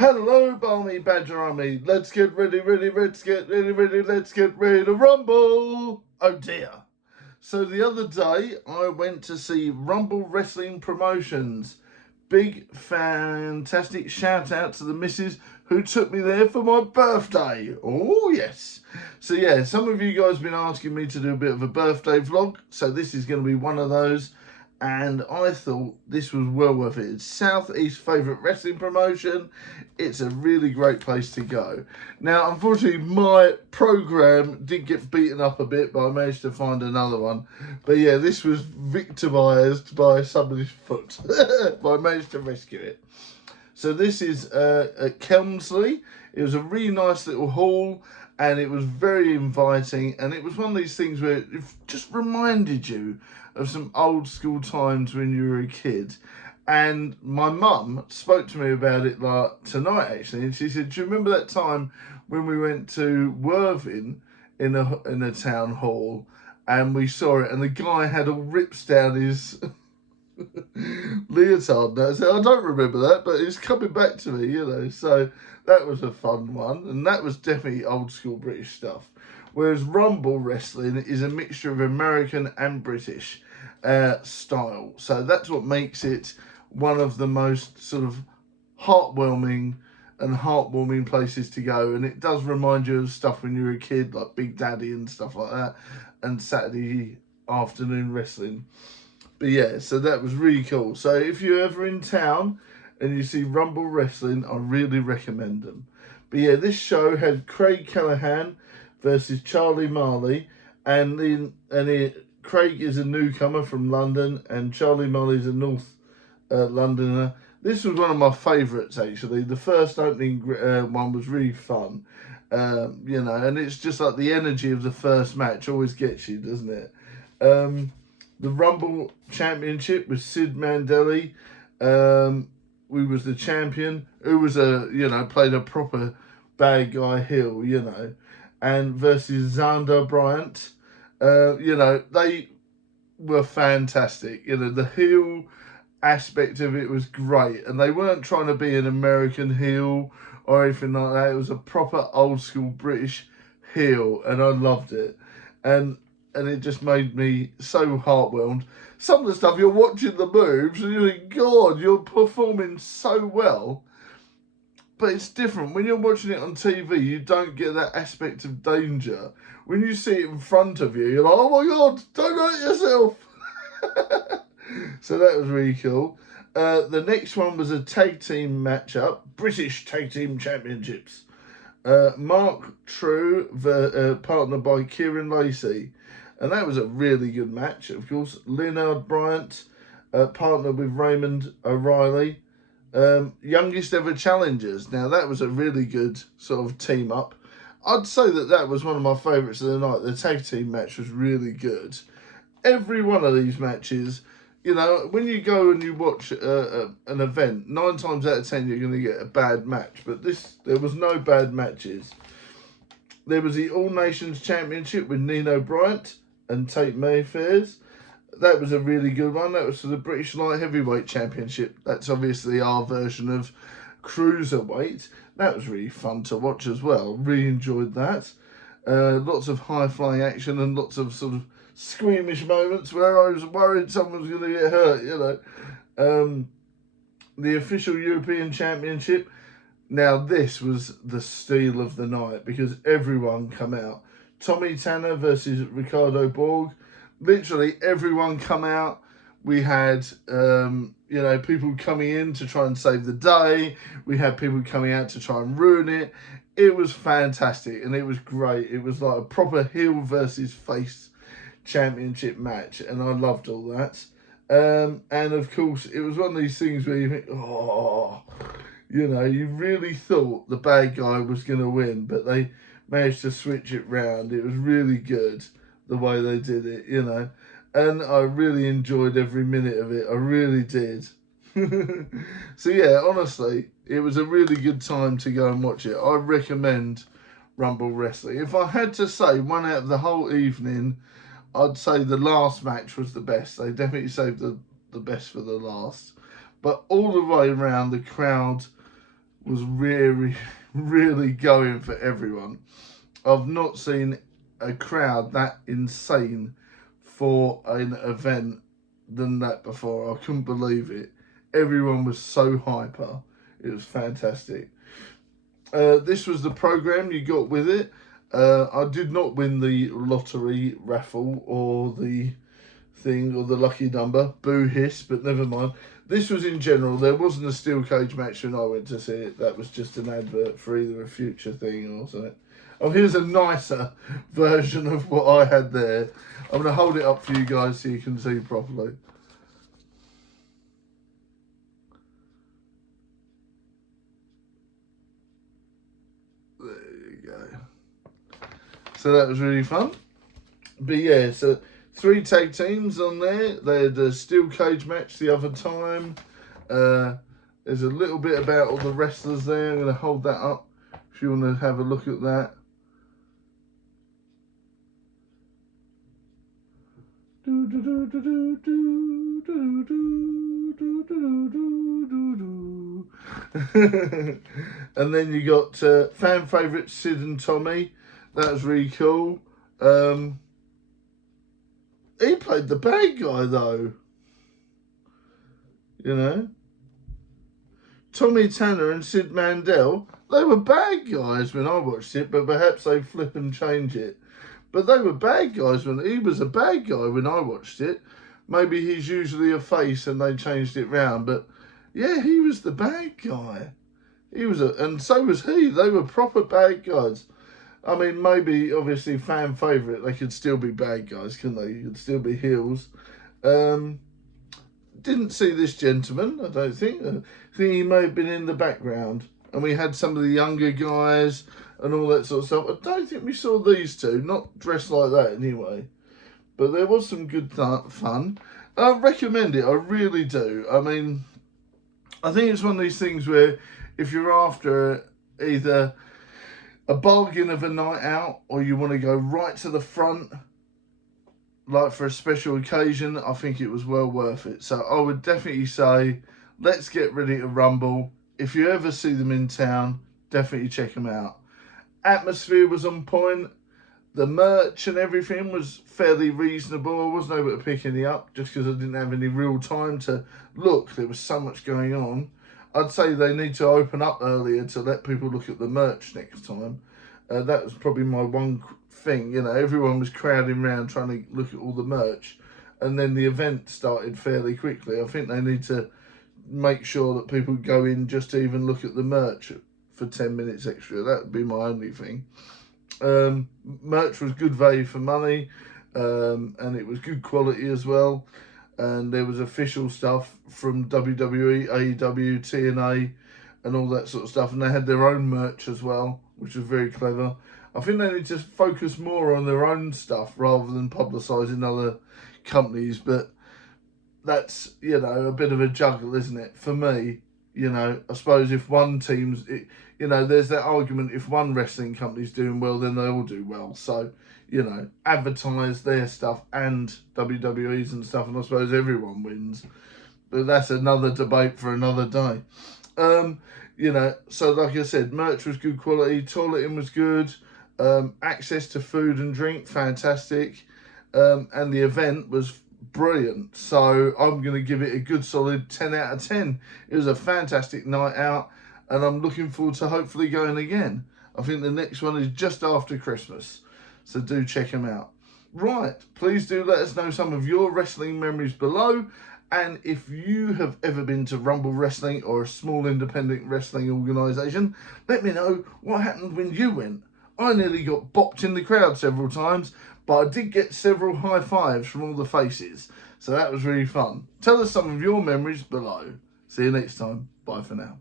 Hello, Balmy Badger Army. Let's get ready, let's get ready to rumble. Oh dear. So the other day, I went to see Rumble Wrestling Promotions. Big, fantastic shout out to the missus who took me there for my birthday. Oh, yes. So, yeah, some of you guys have been asking me to do a bit of a birthday vlog. So, this is going to be one of those. And I thought this was well worth it. It's South East's favourite wrestling promotion. It's a really great place to go. Now, unfortunately, my programme did get beaten up a bit, but I managed to find another one. But yeah, this was victimised by somebody's foot. But I managed to rescue it. So this is at Kelmsley. It was a really nice little hall, and it was very inviting, and it was one of these things where it just reminded you of some old school times when you were a kid. And my mum spoke to me about it like tonight actually, and she said, do you remember that time when we went to Worthing in a town hall and we saw it and the guy had all rips down his leotard? And I said, I don't remember that, but it's coming back to me, you know. So that was a fun one, and that was definitely old school British stuff. Whereas Rumble Wrestling is a mixture of American and British style. So that's what makes it one of the most sort of heartwarming places to go. And it does remind you of stuff when you were a kid, like Big Daddy and stuff like that, and Saturday afternoon wrestling. But yeah, so that was really cool. So if you're ever in town and you see Rumble Wrestling, I really recommend them. But yeah, this show had Craig Callahan versus Charlie Marley, and Craig is a newcomer from London, and Charlie Marley is a North Londoner. This was one of my favourites actually. The first opening one was really fun, you know, and it's just like the energy of the first match always gets you, doesn't it? The Rumble Championship was Sid Mandelli, who was the champion, who was played a proper bad guy heel, you know, and versus Xander Bryant. They were fantastic. You know, the heel aspect of it was great, and they weren't trying to be an American heel or anything like that. It was a proper old school British heel, and I loved it. And it just made me so heartwarmed. Some of the stuff, you're watching the moves and you're like, God, you're performing so well. But it's different. When you're watching it on TV, you don't get that aspect of danger. When you see it in front of you, you're like, oh my God, don't hurt yourself. So that was really cool. The next one was a tag team matchup, British Tag Team Championships. Mark True, partnered by Kieran Lacey. And that was a really good match, of course. Leonard Bryant, partnered with Raymond O'Reilly. Youngest ever challengers. Now, that was a really good sort of team up. I'd say that was one of my favourites of the night. The tag team match was really good. Every one of these matches, you know, when you go and you watch an event, 9 times out of 10 you're going to get a bad match. But there was no bad matches. There was the All Nations Championship with Nino Bryant and Tate Mayfairs. That was a really good one. That was for the British Light Heavyweight Championship. That's obviously our version of Cruiserweight. That was really fun to watch as well. Really enjoyed that. Lots of high-flying action and lots of sort of squeamish moments where I was worried someone was going to get hurt, you know. The official European Championship. Now, this was the steal of the night because everyone come out. Tommy Tanner versus Ricardo Borg. Literally everyone come out. We had, people coming in to try and save the day. We had people coming out to try and ruin it. It was fantastic and it was great. It was like a proper heel versus face championship match, and I loved all that. And of course, it was one of these things where you think, oh, you know, you really thought the bad guy was going to win, but they managed to switch it round. It was really good the way they did it, you know. And I really enjoyed every minute of it. I really did. So yeah, honestly, it was a really good time to go and watch it. I recommend Rumble Wrestling. If I had to say one out of the whole evening, I'd say the last match was the best. They definitely saved the best for the last. But all the way around, the crowd was really, really going for everyone. I've not seen a crowd that insane for an event than that before. I couldn't believe it. Everyone was so hyper. It was fantastic. This was the program you got with it. I did not win the lottery raffle or the thing or the lucky number. Boo hiss, but never mind. This was in general. There wasn't a steel cage match when I went to see it. That was just an advert for either a future thing or something. Oh, here's a nicer version of what I had there. I'm going to hold it up for you guys so you can see properly. There you go. So that was really fun. But yeah, so 3 tag teams on there. They had a steel cage match the other time. There's a little bit about all the wrestlers there. I'm going to hold that up if you want to have a look at that. And then you got fan favourites Sid and Tommy. That was really cool. He played the bad guy though. You know, Tommy Tanner and Sid Mandel, they were bad guys when I watched it, but perhaps they flip and change it. But they were bad guys when he was a bad guy when I watched it. Maybe he's usually a face and they changed it round. But yeah, he was the bad guy. He was and so was he. They were proper bad guys. I mean, maybe obviously fan favourite. They could still be bad guys, couldn't they? You could still be heels. Didn't see this gentleman. I don't think. I think he may have been in the background. And we had some of the younger guys and all that sort of stuff. I don't think we saw these two, not dressed like that anyway. But there was some good fun. I recommend it, I really do. I mean, I think it's one of these things where if you're after either a bargain of a night out or you want to go right to the front, like for a special occasion, I think it was well worth it. So I would definitely say, let's get ready to rumble. If you ever see them in town, definitely check them out. Atmosphere was on point. The merch and everything was fairly reasonable. I wasn't able to pick any up just because I didn't have any real time to look. There was so much going on. I'd say they need to open up earlier to let people look at the merch next time. That was probably my one thing. You know, everyone was crowding around trying to look at all the merch. And then the event started fairly quickly. I think they need to make sure that people go in just to even look at the merch for 10 minutes extra. That would be my only thing. Merch was good value for money, and it was good quality as well. And there was official stuff from WWE, AEW, TNA, and all that sort of stuff. And they had their own merch as well, which was very clever. I think they need to focus more on their own stuff rather than publicising other companies. But that's, you know, a bit of a juggle, isn't it? For me, you know, I suppose if one team's, you know, there's that argument, if one wrestling company's doing well, then they all do well. So, you know, advertise their stuff and WWE's and stuff, and I suppose everyone wins. But that's another debate for another day. You know, so like I said, merch was good quality, toileting was good, access to food and drink, fantastic, and the event was brilliant. So I'm going to give it a good solid 10 out of 10. It was a fantastic night out, and I'm looking forward to hopefully going again. I think the next one is just after Christmas, so do check them out. Right, please do let us know some of your wrestling memories below, and if you have ever been to Rumble Wrestling or a small independent wrestling organisation, let me know what happened when you went. I nearly got bopped in the crowd several times, but I did get several high fives from all the faces, so that was really fun. Tell us some of your memories below. See you next time. Bye for now.